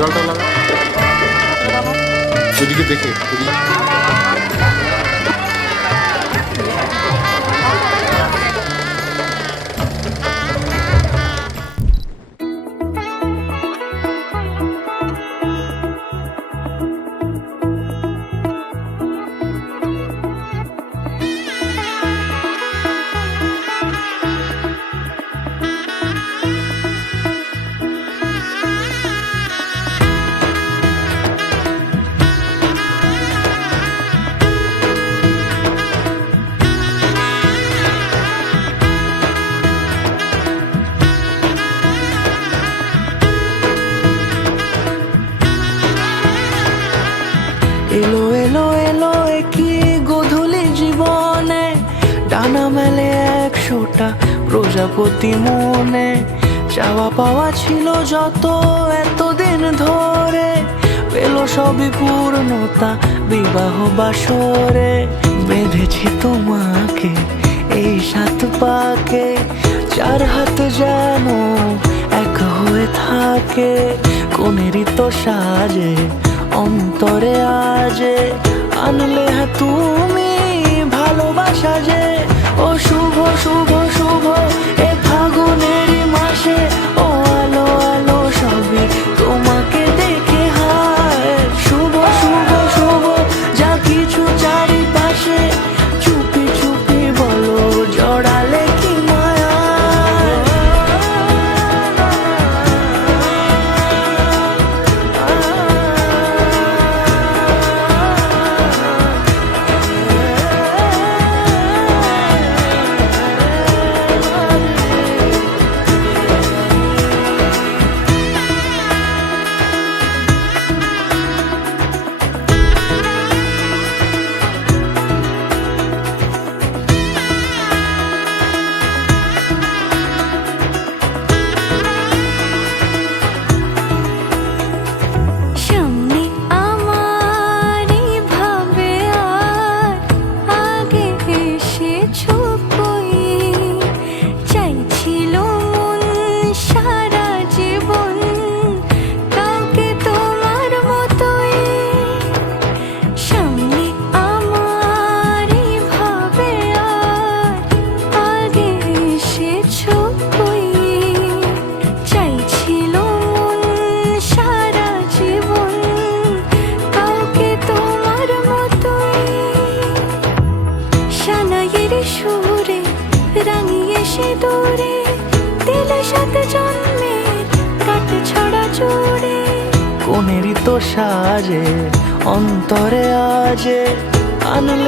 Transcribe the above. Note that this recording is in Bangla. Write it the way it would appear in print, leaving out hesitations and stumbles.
জলটা লাগা ওদিকে দেখে এলো এলো এলো কি গোধূলি জীবনে ডানা মেলে 100টা প্রজাপতি মনে চাওয়া পাওয়া ছিল যত এতদিন ধরে পেল সবই পূর্ণতা বিবাহ বাসরে বেঁধেছি তোমাকে এই 7 পাকে 4 হাত যেন এক হয়ে থাকে কোনেরই তো সাজে অন্তরে আজে আনলে তুমি ভালোবাসা যে ও শুভ শুভ শুভ এ ফাগুনেরই মাসে ও আলো আলো সবই তোমাকে দেখে হায় শুভ শুভ শুভ যা কিছু চারিপাশে চুপি চুপি বলো জড়ালে কি মায়া সুরে রাঙিয়ে সে দূরে দিলে 7 জন্মের কাট ছড়া জুড়ে কোনেরই তো সাজে অন্তরে আজে আনলে